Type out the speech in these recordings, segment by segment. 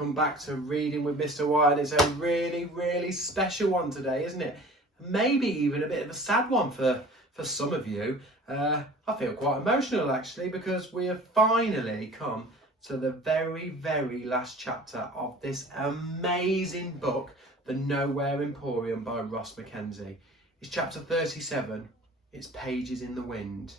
welcome back to Reading with Mr. White. It's a really, really special one today, isn't it? Maybe even a bit of a sad one for some of you. I feel quite emotional actually, because we have finally come to the very, very last chapter of this amazing book, The Nowhere Emporium by Ross Mackenzies. It's chapter 37. It's Pages in the Wind.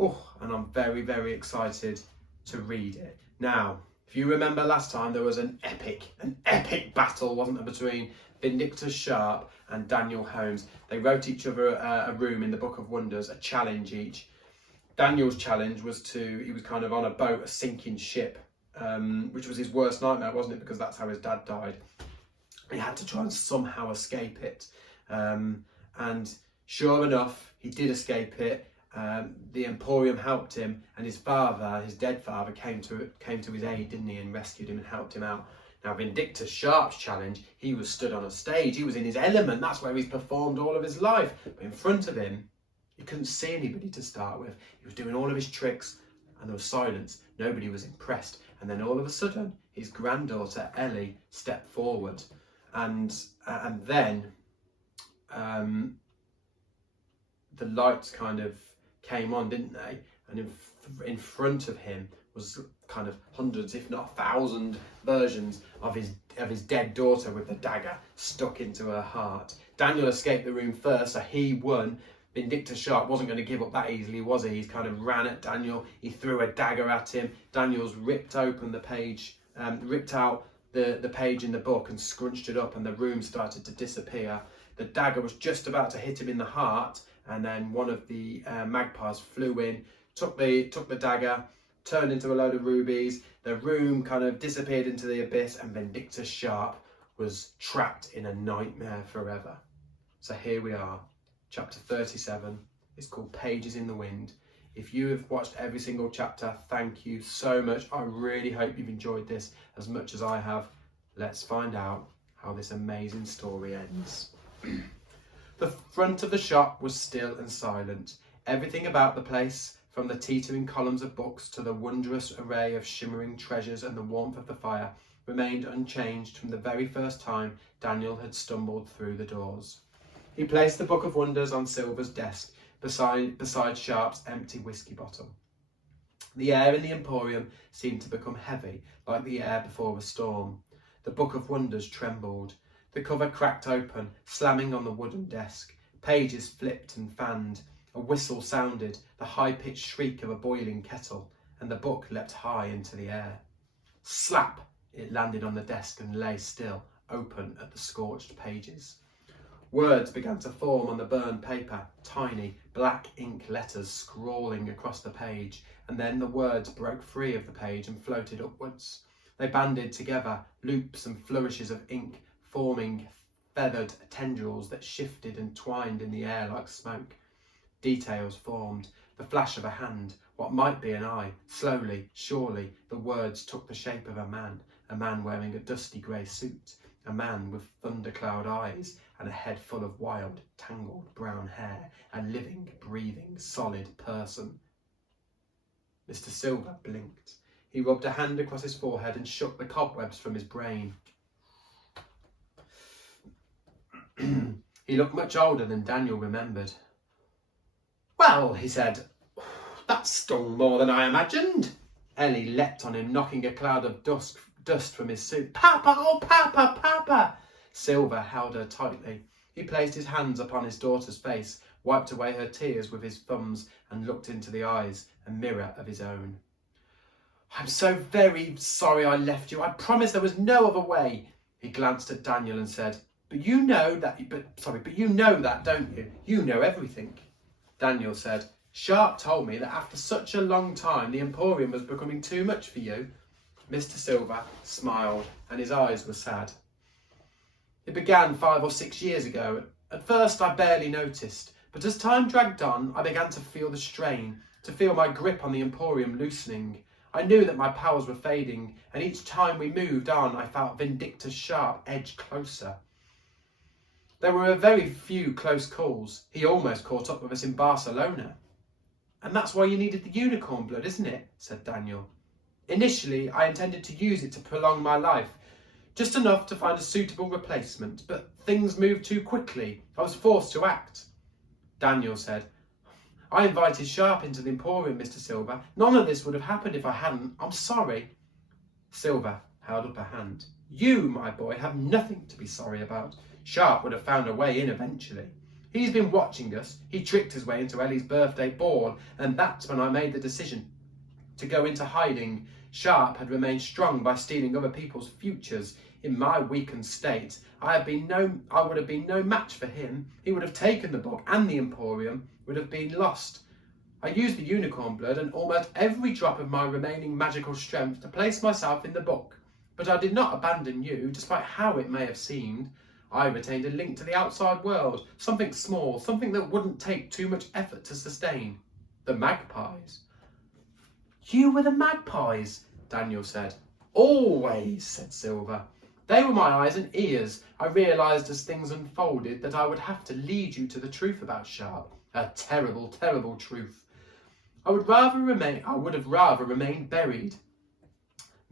Oh, and I'm very, very excited to read it. Now, if you remember last time, there was an epic battle, wasn't there, between Vindictus Sharp and Daniel Holmes. They wrote each other a room in the Book of Wonders, a challenge each. Daniel's challenge was he was kind of on a boat, a sinking ship, which was his worst nightmare, wasn't it? Because that's how his dad died. He had to try and somehow escape it. And sure enough, he did escape it. The Emporium helped him, and his father, his dead father, came to his aid, didn't he, and rescued him and helped him out. Now, Vindictus Sharp's challenge, he was stood on a stage. He was in his element. That's where he's performed all of his life. But in front of him, you couldn't see anybody to start with. He was doing all of his tricks, and there was silence. Nobody was impressed. And then all of a sudden, his granddaughter Ellie stepped forward, and then the lights kind of came on, didn't they? And in front of him was kind of hundreds, if not 1,000 versions of his dead daughter with the dagger stuck into her heart. Daniel escaped the room first, so he won. Vindictus Sharp wasn't going to give up that easily, was he? He kind of ran at Daniel. He threw a dagger at him. Daniel's ripped open the page, ripped out the page in the book and scrunched it up, and the room started to disappear. The dagger was just about to hit him in the heart, and then one of the magpies flew in, took the dagger, turned into a load of rubies. The room kind of disappeared into the abyss, and Vindictus Sharp was trapped in a nightmare forever. So here we are, chapter 37. It's called Pages in the Wind. If you have watched every single chapter, thank you so much. I really hope you've enjoyed this as much as I have. Let's find out how this amazing story ends. The front of the shop was still and silent. Everything about the place, from the teetering columns of books to the wondrous array of shimmering treasures and the warmth of the fire, remained unchanged from the very first time Daniel had stumbled through the doors. He placed the Book of Wonders on Silver's desk, beside Sharp's empty whiskey bottle. The air in the Emporium seemed to become heavy, like the air before a storm. The Book of Wonders trembled. The cover cracked open, slamming on the wooden desk. Pages flipped and fanned. A whistle sounded, the high-pitched shriek of a boiling kettle, and the book leapt high into the air. Slap! It landed on the desk and lay still, open at the scorched pages. Words began to form on the burned paper, tiny black ink letters scrawling across the page, and then the words broke free of the page and floated upwards. They banded together, loops and flourishes of ink, forming feathered tendrils that shifted and twined in the air like smoke. Details formed, the flash of a hand, what might be an eye. Slowly, surely, the words took the shape of a man wearing a dusty grey suit, a man with thundercloud eyes and a head full of wild, tangled brown hair, a living, breathing, solid person. Mr. Silver blinked. He rubbed a hand across his forehead and shook the cobwebs from his brain. He looked much older than Daniel remembered. Well, he said, that stung more than I imagined. Ellie leapt on him, knocking a cloud of dust from his suit. Papa, oh Papa, Papa! Silver held her tightly. He placed his hands upon his daughter's face, wiped away her tears with his thumbs, and looked into the eyes, a mirror of his own. I'm so very sorry I left you. I promised there was no other way. He glanced at Daniel and said, But you know that, don't you? You know everything. Daniel said, Sharp told me that after such a long time, the Emporium was becoming too much for you. Mr. Silver smiled, and his eyes were sad. It began 5 or 6 years ago. At first, I barely noticed, but as time dragged on, I began to feel the strain, to feel my grip on the Emporium loosening. I knew that my powers were fading, and each time we moved on, I felt Vindictus Sharp edge closer. There were a very few close calls. He almost caught up with us in Barcelona. And that's why you needed the unicorn blood, isn't it? Said Daniel. Initially, I intended to use it to prolong my life, just enough to find a suitable replacement, but things moved too quickly. I was forced to act. Daniel said, I invited Sharp into the Emporium, Mr. Silver. None of this would have happened if I hadn't. I'm sorry. Silver held up a hand. You, my boy, have nothing to be sorry about. Sharp would have found a way in eventually. He's been watching us. He tricked his way into Ellie's birthday ball, and that's when I made the decision to go into hiding. Sharp had remained strong by stealing other people's futures. In my weakened state, I would have been no match for him. He would have taken the book, and the Emporium would have been lost. I used the unicorn blood and almost every drop of my remaining magical strength to place myself in the book. But I did not abandon you, despite how it may have seemed. I retained a link to the outside world, something small, something that wouldn't take too much effort to sustain. The magpies. You were the magpies, Daniel said. Always, said Silver. They were my eyes and ears. I realised as things unfolded that I would have to lead you to the truth about Sharp. A terrible, terrible truth. I would have rather remained buried.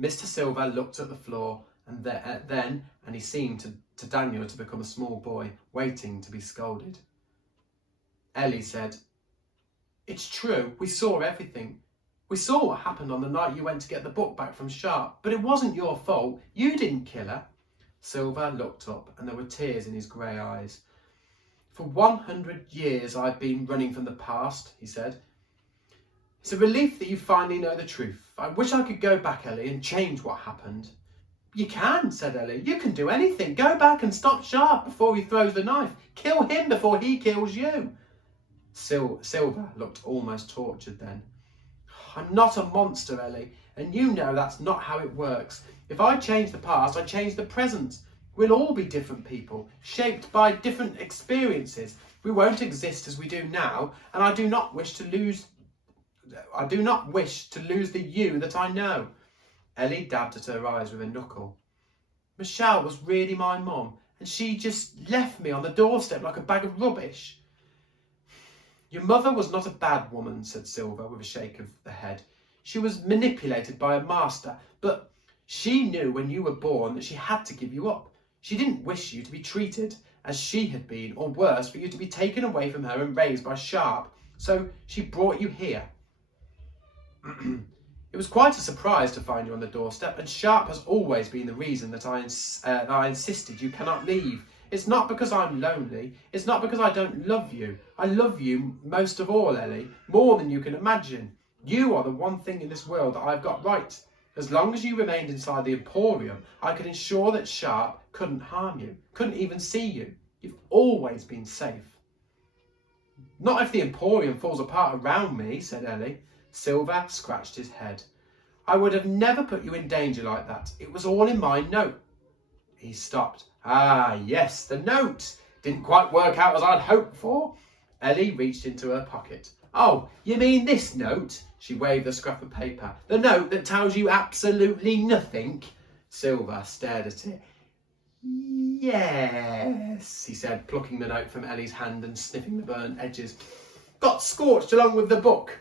Mr. Silver looked at the floor and he seemed to Daniel to become a small boy, waiting to be scolded. Ellie said, It's true, we saw everything. We saw what happened on the night you went to get the book back from Sharp, but it wasn't your fault. You didn't kill her. Silver looked up and there were tears in his grey eyes. For 100 years I've been running from the past, he said. It's a relief that you finally know the truth. I wish I could go back, Ellie, and change what happened. You can, said Ellie. You can do anything. Go back and stop Sharp before he throws the knife. Kill him before he kills you. Silver looked almost tortured then. I'm not a monster, Ellie, and you know that's not how it works. If I change the past, I change the present. We'll all be different people, shaped by different experiences. We won't exist as we do now, and I do not wish to lose the you that I know. Ellie dabbed at her eyes with a knuckle. Michelle was really my mum, and she just left me on the doorstep like a bag of rubbish. Your mother was not a bad woman, said Silver with a shake of the head. She was manipulated by a master, but she knew when you were born that she had to give you up. She didn't wish you to be treated as she had been, or worse, for you to be taken away from her and raised by Sharp. So she brought you here. It was quite a surprise to find you on the doorstep, and Sharp has always been the reason that I insisted you cannot leave. It's not because I'm lonely. It's not because I don't love you. I love you most of all, Ellie, more than you can imagine. You are the one thing in this world that I've got right. As long as you remained inside the Emporium, I could ensure that Sharp couldn't harm you, couldn't even see you. You've always been safe. Not if the Emporium falls apart around me, said Ellie. Silver scratched his head. I would have never put you in danger like that. It was all in my note. He stopped. Ah, yes, the note. Didn't quite work out as I'd hoped for. Ellie reached into her pocket. Oh, you mean this note? She waved the scrap of paper. The note that tells you absolutely nothing? Silver stared at it. Yes, he said, plucking the note from Ellie's hand and sniffing the burnt edges. Got scorched along with the book.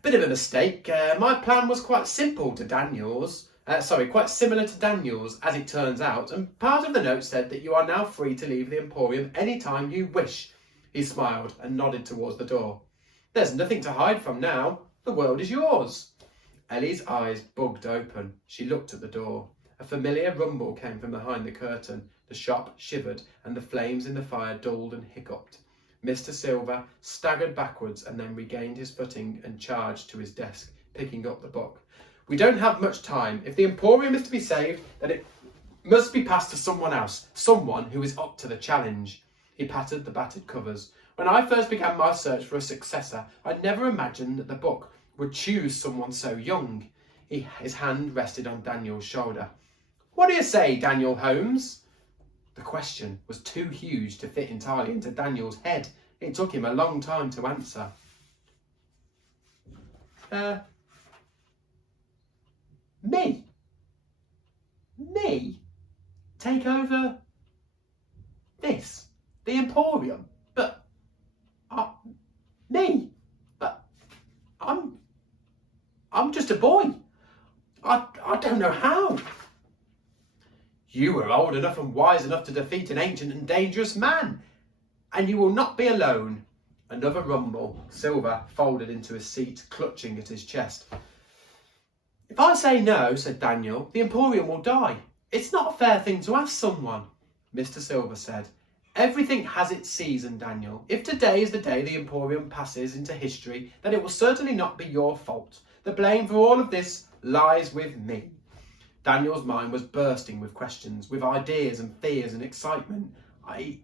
Bit of a mistake. My plan was quite simple to Daniel's. Quite similar to Daniel's, as it turns out, and part of the note said that you are now free to leave the Emporium any time you wish. He smiled and nodded towards the door. There's nothing to hide from now. The world is yours. Ellie's eyes bugged open. She looked at the door. A familiar rumble came from behind the curtain. The shop shivered, and the flames in the fire dulled and hiccuped. Mr. Silver staggered backwards and then regained his footing and charged to his desk, picking up the book. We don't have much time. If the Emporium is to be saved, then it must be passed to someone else, someone who is up to the challenge. He patted the battered covers. When I first began my search for a successor, I never imagined that the book would choose someone so young. His hand rested on Daniel's shoulder. What do you say, Daniel Holmes? The question was too huge to fit entirely into Daniel's head. It took him a long time to answer. Me? Me? Take over this? The Emporium? But, me? But, I'm just a boy. I don't know how. You were old enough and wise enough to defeat an ancient and dangerous man, and you will not be alone. Another rumble. Silver folded into his seat, clutching at his chest. If I say no, said Daniel, the Emporium will die. It's not a fair thing to ask someone. Mr. Silver said, everything has its season, Daniel. If today is the day the Emporium passes into history, then it will certainly not be your fault. The blame for all of this lies with me. Daniel's mind was bursting with questions, with ideas and fears and excitement. I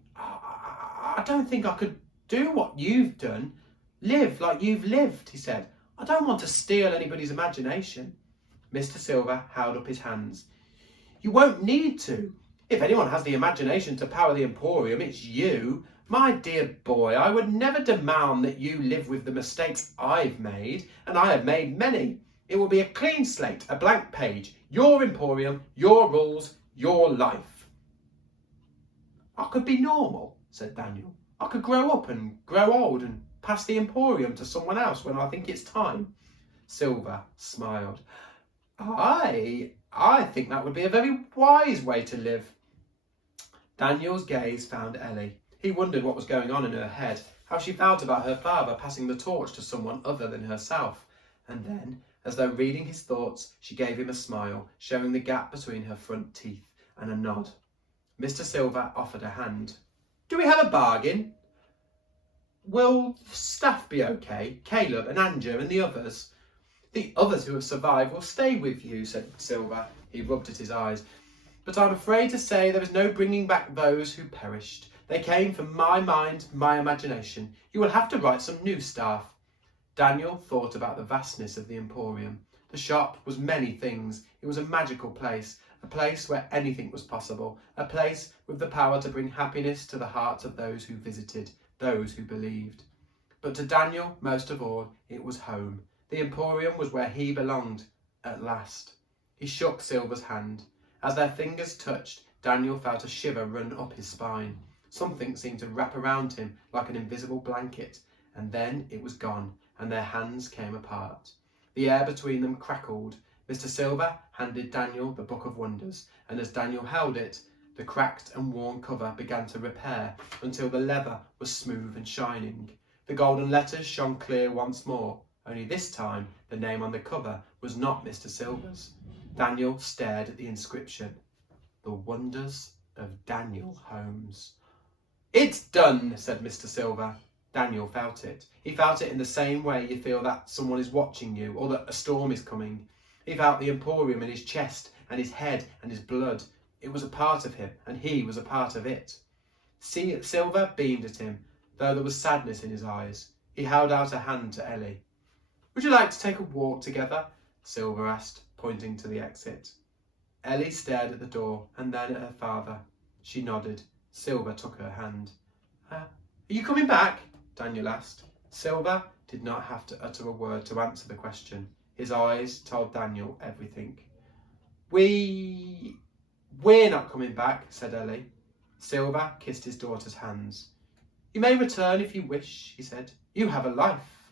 don't think I could do what you've done. Live like you've lived, he said. I don't want to steal anybody's imagination. Mr. Silver held up his hands. You won't need to. If anyone has the imagination to power the Emporium, it's you. My dear boy, I would never demand that you live with the mistakes I've made, and I have made many. It will be a clean slate, a blank page. Your Emporium, your rules, your life. I could be normal, said Daniel. I could grow up and grow old and pass the Emporium to someone else when I think it's time. Silver smiled. I think that would be a very wise way to live. Daniel's gaze found Ellie. He wondered what was going on in her head, how she felt about her father passing the torch to someone other than herself. And then, as though reading his thoughts, she gave him a smile, showing the gap between her front teeth, and a nod. Mr. Silver offered a hand. Do we have a bargain? Will the staff be okay? Caleb and Andrew and the others? The others who have survived will stay with you, said Silver. He rubbed at his eyes. But I'm afraid to say there is no bringing back those who perished. They came from my mind, my imagination. You will have to write some new staff. Daniel thought about the vastness of the Emporium. The shop was many things. It was a magical place, a place where anything was possible, a place with the power to bring happiness to the hearts of those who visited, those who believed. But to Daniel, most of all, it was home. The Emporium was where he belonged, at last. He shook Silver's hand. As their fingers touched, Daniel felt a shiver run up his spine. Something seemed to wrap around him like an invisible blanket, and then it was gone, and their hands came apart. The air between them crackled. Mr. Silver handed Daniel the Book of Wonders, and as Daniel held it, the cracked and worn cover began to repair until the leather was smooth and shining. The golden letters shone clear once more, only this time the name on the cover was not Mr. Silver's. Daniel stared at the inscription. The Wonders of Daniel Holmes. It's done, said Mr. Silver. Daniel felt it. He felt it in the same way you feel that someone is watching you or that a storm is coming. He felt the Emporium in his chest and his head and his blood. It was a part of him, and he was a part of it. Silver beamed at him, though there was sadness in his eyes. He held out a hand to Ellie. Would you like to take a walk together? Silver asked, pointing to the exit. Ellie stared at the door and then at her father. She nodded. Silver took her hand. Are you coming back? Daniel asked. Silver did not have to utter a word to answer the question. His eyes told Daniel everything. We're not coming back, said Ellie. Silver kissed his daughter's hands. You may return if you wish, he said. You have a life,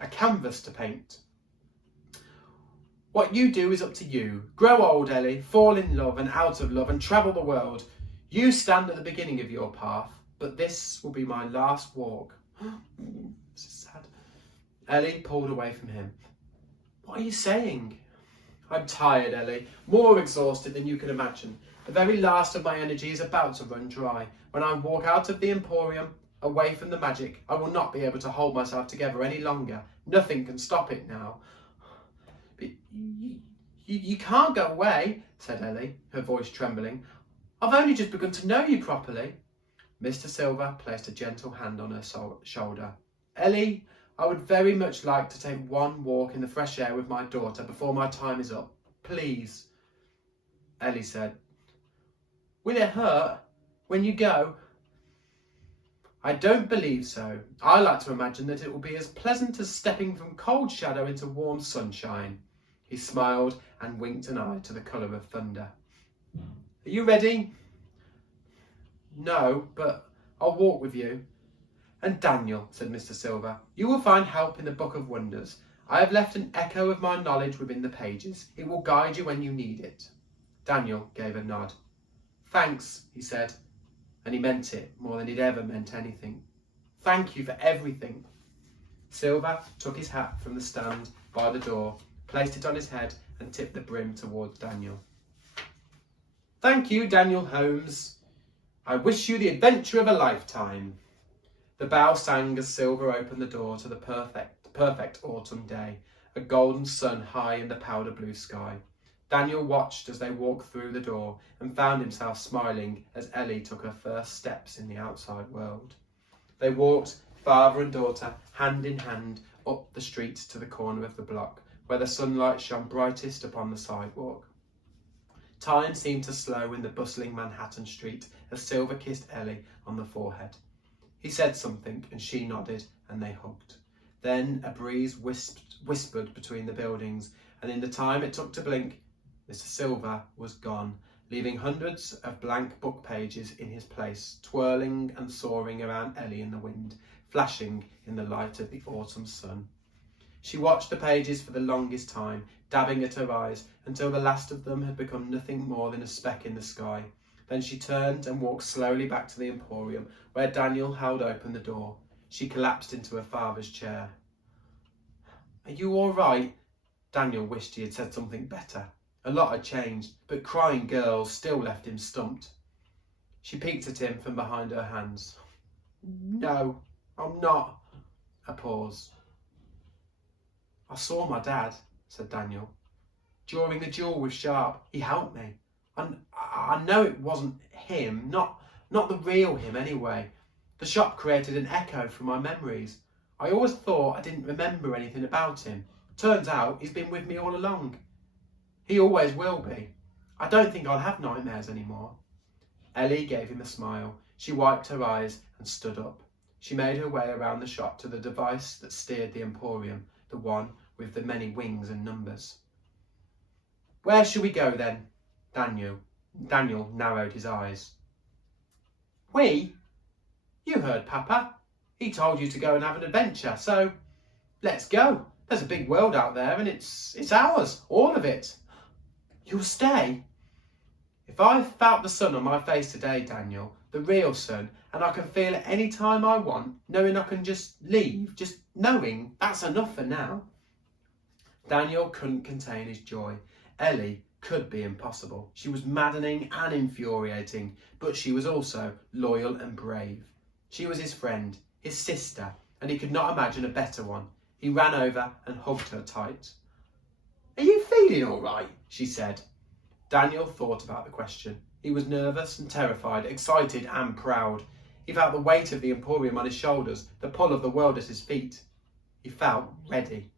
a canvas to paint. What you do is up to you. Grow old, Ellie, fall in love and out of love and travel the world. You stand at the beginning of your path, but this will be my last walk. This is sad. Ellie pulled away from him. What are you saying? I'm tired, Ellie, more exhausted than you can imagine. The very last of my energy is about to run dry. When I walk out of the Emporium, away from the magic, I will not be able to hold myself together any longer. Nothing can stop it now. But you can't go away, said Ellie, her voice trembling. I've only just begun to know you properly. Mr. Silver placed a gentle hand on her shoulder. Ellie, I would very much like to take one walk in the fresh air with my daughter before my time is up. Please. Ellie said, Will it hurt when you go? I don't believe so. I like to imagine that it will be as pleasant as stepping from cold shadow into warm sunshine. He smiled and winked an eye to the colour of thunder. Are you ready? No, but I'll walk with you. And Daniel, said Mr. Silver, you will find help in the Book of Wonders. I have left an echo of my knowledge within the pages. It will guide you when you need it. Daniel gave a nod. Thanks, he said, and he meant it more than he'd ever meant anything. Thank you for everything. Silver took his hat from the stand by the door, placed it on his head and tipped the brim towards Daniel. Thank you, Daniel Holmes. I wish you the adventure of a lifetime. The bow sang as Silver opened the door to the perfect autumn day, a golden sun high in the powder blue sky. Daniel watched as they walked through the door and found himself smiling as Ellie took her first steps in the outside world. They walked, father and daughter, hand in hand, up the street to the corner of the block, where the sunlight shone brightest upon the sidewalk. Time seemed to slow in the bustling Manhattan street as Silver kissed Ellie on the forehead. He said something and she nodded and they hugged. Then a breeze whispered between the buildings, and in the time it took to blink, Mr. Silver was gone, leaving hundreds of blank book pages in his place, twirling and soaring around Ellie in the wind, flashing in the light of the autumn sun. She watched the pages for the longest time, dabbing at her eyes, until the last of them had become nothing more than a speck in the sky. Then she turned and walked slowly back to the Emporium, where Daniel held open the door. She collapsed into her father's chair. Are you all right? Daniel wished he had said something better. A lot had changed, but crying girls still left him stumped. She peeked at him from behind her hands. No, I'm not. A pause. I saw my dad, said Daniel. During the duel with Sharp, he helped me. I know it wasn't him, not the real him anyway. The shop created an echo from my memories. I always thought I didn't remember anything about him. Turns out he's been with me all along. He always will be. I don't think I'll have nightmares anymore. Ellie gave him a smile. She wiped her eyes and stood up. She made her way around the shop to the device that steered the Emporium, the one with the many wings and numbers. Where shall we go then? Daniel narrowed his eyes. We? You heard Papa. He told you to go and have an adventure, so let's go. There's a big world out there and it's ours, all of it. You'll stay? If I felt the sun on my face today, Daniel, the real sun, and I can feel it any time I want, knowing I can just leave, just knowing that's enough for now. Daniel couldn't contain his joy. Ellie could be impossible. She was maddening and infuriating, but she was also loyal and brave. She was his friend, his sister, and he could not imagine a better one. He ran over and hugged her tight. Are you feeling all right? She said. Daniel thought about the question. He was nervous and terrified, excited and proud. He felt the weight of the Emporium on his shoulders, the pull of the world at his feet. He felt ready.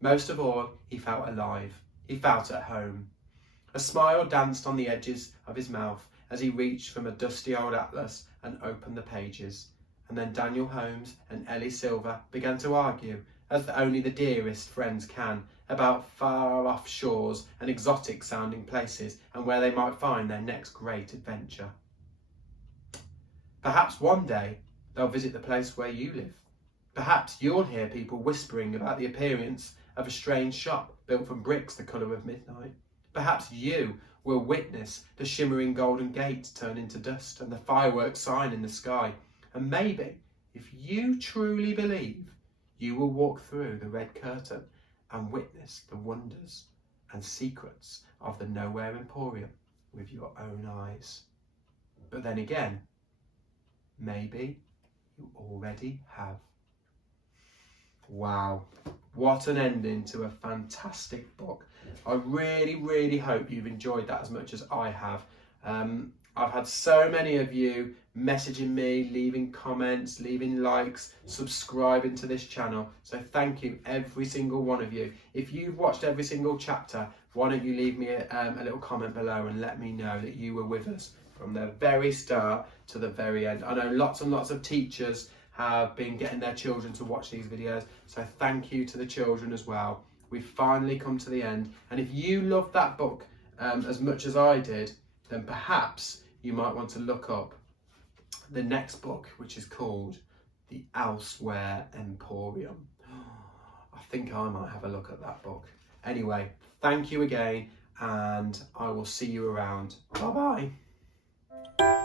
Most of all, he felt alive. He felt at home. A smile danced on the edges of his mouth as he reached from a dusty old atlas and opened the pages. And then Daniel Holmes and Ellie Silver began to argue, as only the dearest friends can, about far-off shores and exotic-sounding places and where they might find their next great adventure. Perhaps one day they'll visit the place where you live. Perhaps you'll hear people whispering about the appearance of a strange shop built from bricks the colour of midnight. Perhaps you will witness the shimmering golden gate turn into dust and the fireworks sign in the sky. And maybe, if you truly believe, you will walk through the red curtain and witness the wonders and secrets of the Nowhere Emporium with your own eyes. But then again, maybe you already have. Wow, what an ending to a fantastic book. I really hope you've enjoyed that as much as I have. I've had so many of you messaging me, leaving comments, leaving likes, subscribing to this channel. So thank you, every single one of you. If you've watched every single chapter, why don't you leave me a little comment below and let me know that you were with us from the very start to the very end. I know lots and lots of teachers have been getting their children to watch these videos. So thank you to the children as well. We've finally come to the end. And if you love that book as much as I did, then perhaps you might want to look up the next book, which is called The Elsewhere Emporium. I think I might have a look at that book. Anyway, thank you again, and I will see you around. Bye bye.